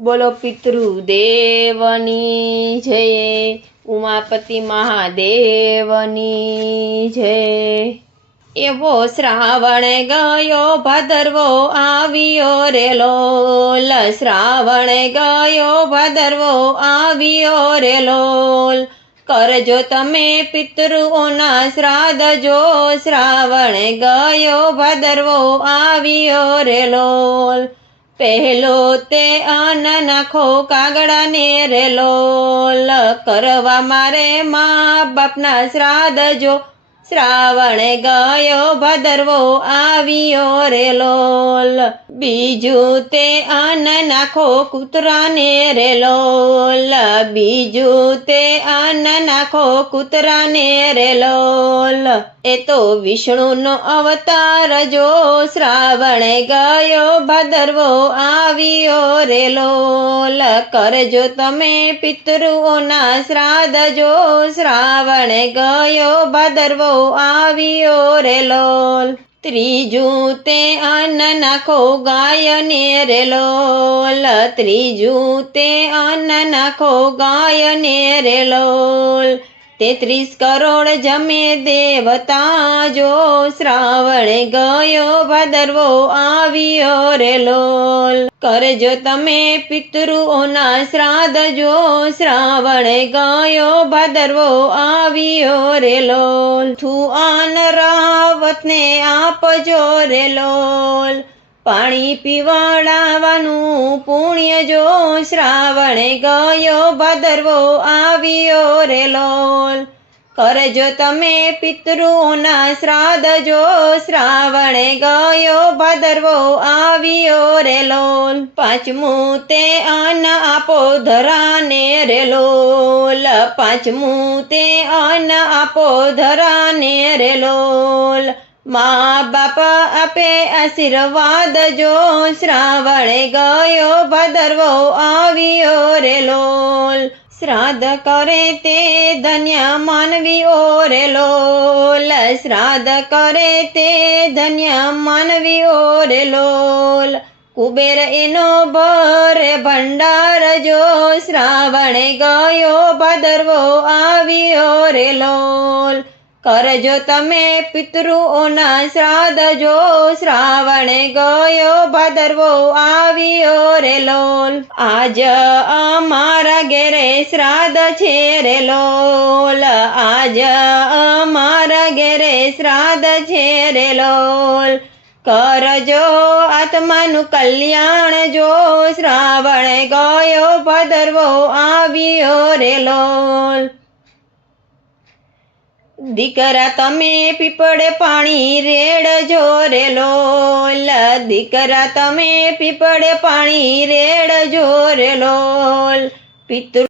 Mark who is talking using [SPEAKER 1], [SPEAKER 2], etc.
[SPEAKER 1] બોલો પિતૃદેવની જય, ઉમાપતિ મહાદેવની જય. એવો શ્રાવણ ગયો, ભાદરવો આવ્યો રે, લોલ. શ્રાવણ ગયો, ભાદરવો આવ્યો રે કરજો તમે પિતૃઓના શ્રાદ્ધ, જો શ્રાવણ ગયો, ભાદરવો આવ્યો રે, લોલ. પહેલો તે અન્ન નાખો કાગડાને રે લોલ કરવા મારે મા બાપના શ્રાદ્ધ જો શ્રાવણ ગયો ભાદરવો આવ્યો રે લોલ. બીજું તે અન નાખો કૂતરાને રે લોલ. બીજું તે અન નાખો કૂતરાને રે લોલ. એ તો વિષ્ણુનો અવતાર જો શ્રાવણ ગયો ભાદરવો આવ્યો રે લોલ. કરજો તમે પિતૃઓના શ્રાદ્ધ જો શ્રાવણ ગયો ભાદરવો આવ્યો રે લોલ. ત્રીજું તે અન્ન નાખો ગાયને રે લોલ. ત્રીજું તે અન્ન નાખો ગાયને રે લોલ. તેત્રીસ કરોડ જમે દેવતા જો શ્રાવણ ગયો ભાદરવો આવ્યો રે લોલ. કરજો તમે પિતૃઓના શ્રાદ્ધ જો શ્રાવણ ગયો ભાદરવો આવ્યો રે લોલ. થુઆન રાવતને આપજો રે લોલ. પાણી પીવડાવવાનું પુણ્ય જો શ્રાવણે ગયો ભાદરવો આવ્યો રે લોલ. કરજો તમે પિતૃના શ્રાદ્ધ જો શ્રાવણે ગયો ભાદરવો આવ્યો રે લોલ. પાંચમું તે અન્ન આપો ધરાને રે લોલ. પાંચમું તે અન્ન આપો ધરાને રે લોલ. મા બાપ આપે આશીર્વાદ જો શ્રાવણે ગયો ભદરવો આવ્યો રે લોલ. શ્રાદ્ધ કરે તે ધન્ય માનવીઓ રે લોલ. શ્રાદ્ધ કરે તે ધન્ય માનવીઓ રે લોલ. કુબેર એનો ભરે ભંડાર જો શ્રાવણે ગયો ભદરવો આવ્યો રે લોલ. કરજો તમે પિતૃઓના શ્રાદ્ધ જો શ્રાવણ ગયો ભાદરવો આવ્યો રે લોલ. આજ અમારા ઘેરે શ્રાદ્ધ છે રે લોલ. આજ અમારા ઘેરે શ્રાદ્ધ છે રે લોલ. કરજો આત્માનું કલ્યાણ જો શ્રાવણ ગયો ભદરવો આવ્યો રે લોલ. દીકરા તમે પીપળે પાણી રેડજો રે લોલ દીકરા તમે પીપળે પાણી રેડજો રે લોલ પિતૃ